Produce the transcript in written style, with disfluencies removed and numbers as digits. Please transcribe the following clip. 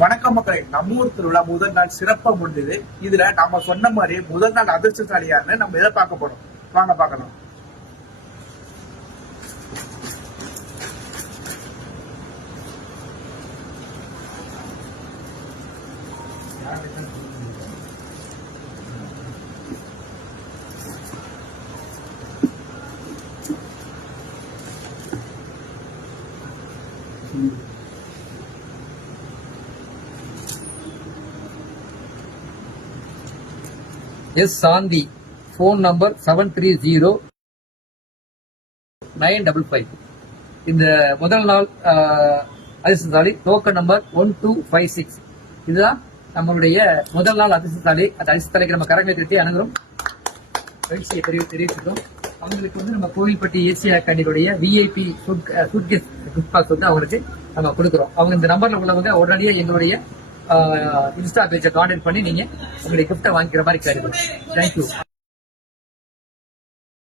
வணக்கம் மக்களே. நம்ம ஊர் திருவிழா முதல் நாள் சிறப்பா முடிஞ்சது. இதுல நாம சொன்ன மாதிரி முதல் நாள் அதிர்ஷ்டசாலியாருன்னு நம்ம எதை பார்க்க போறோம், வாங்க பார்க்கலாம். எஸ் சாந்தி, போன் நம்பர் 730955. இந்த முதல் நாள் அதிர்ஷ்டசாலி டோக்கன் நம்பர் 1256. இதுதான் நம்மளுடைய முதல் நாள் அதிர்ஷ்டசாலி. அந்த அதிர்ஷ்டசாலிக்கு நம்ம கரங்களை திருத்தி அனைவரும் மகிழ்ச்சியை தெரிவிச்சிருக்கோம். அவங்களுக்கு நம்ம கோவில்பட்டி ஏசியா கேண்டீனுடைய விஐபி சூட்கேஸ் கிஃப்ட் பாக்ஸ் அவங்களுக்கு நம்ம கொடுக்குறோம். அவங்க இந்த நம்பர்ல உள்ளவங்க உடனடியே எங்களுடைய இன்ஸ்டா பேஜை கான்டாக்ட் பண்ணி நீங்க உங்களுடைய கிஃப்டை வாங்கிக்கிற மாதிரி கேட்டுக்கிறோம். தேங்க்யூ.